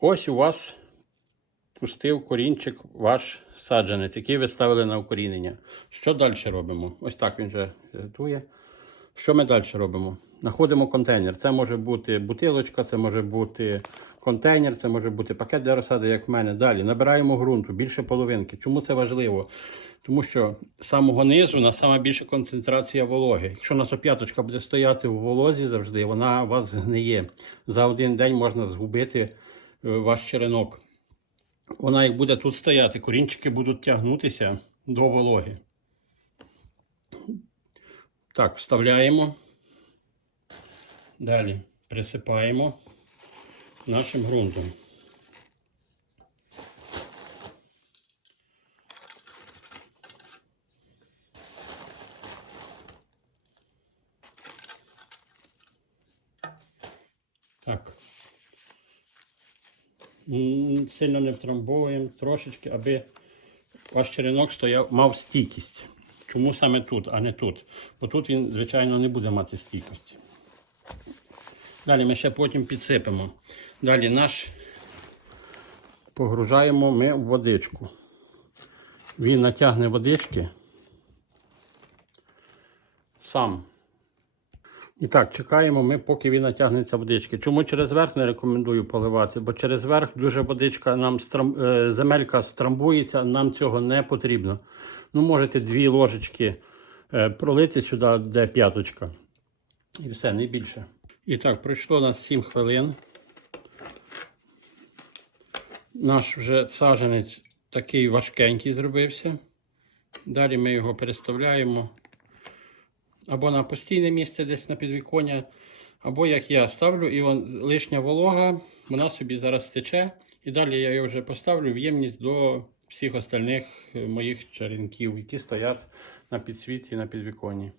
Ось у вас пустив корінчик ваш саджанець, який ви ставили на укорінення. Що далі робимо? Ось так він вже готує. Що ми далі робимо? Знаходимо контейнер. Це може бути бутилочка, це може бути контейнер, це може бути пакет для розсади, як в мене. Далі набираємо ґрунту, більше половинки. Чому це важливо? Тому що з самого низу на саме більша концентрація вологи. Якщо наша п'яточка буде стояти у волозі завжди, вона у вас згниє. За один день можна згубити ваш черенок. Вона як буде тут стояти, корінчики будуть тягнутися до вологи. Так, вставляємо. Далі присипаємо нашим ґрунтом. Так. Сильно не втрамбовуємо трошечки, аби ваш черенок стояв, мав стійкість. Чому саме тут, а не тут? Бо тут він, звичайно, не буде мати стійкості. Далі ми ще потім підсипемо. Далі наш погружаємо ми в водичку. Він натягне водички сам. І так, чекаємо ми, поки він натягнеться водички. Чому через верх не рекомендую поливати? Бо через верх дуже водичка нам страм... е, земелька страмбується, нам цього не потрібно. Ну, можете дві ложечки е, пролити сюди, де п'яточка. І все, не більше. І так, пройшло нас 7 хвилин. Наш вже саджанець такий важкенький зробився. Далі ми його переставляємо або на постійне місце десь на підвіконня, або як я ставлю, і он, лишня волога, вона собі зараз стече. І далі я його вже поставлю в ємність до всіх остальних е, моїх черенків, які стоять на підсвіті на підвіконні.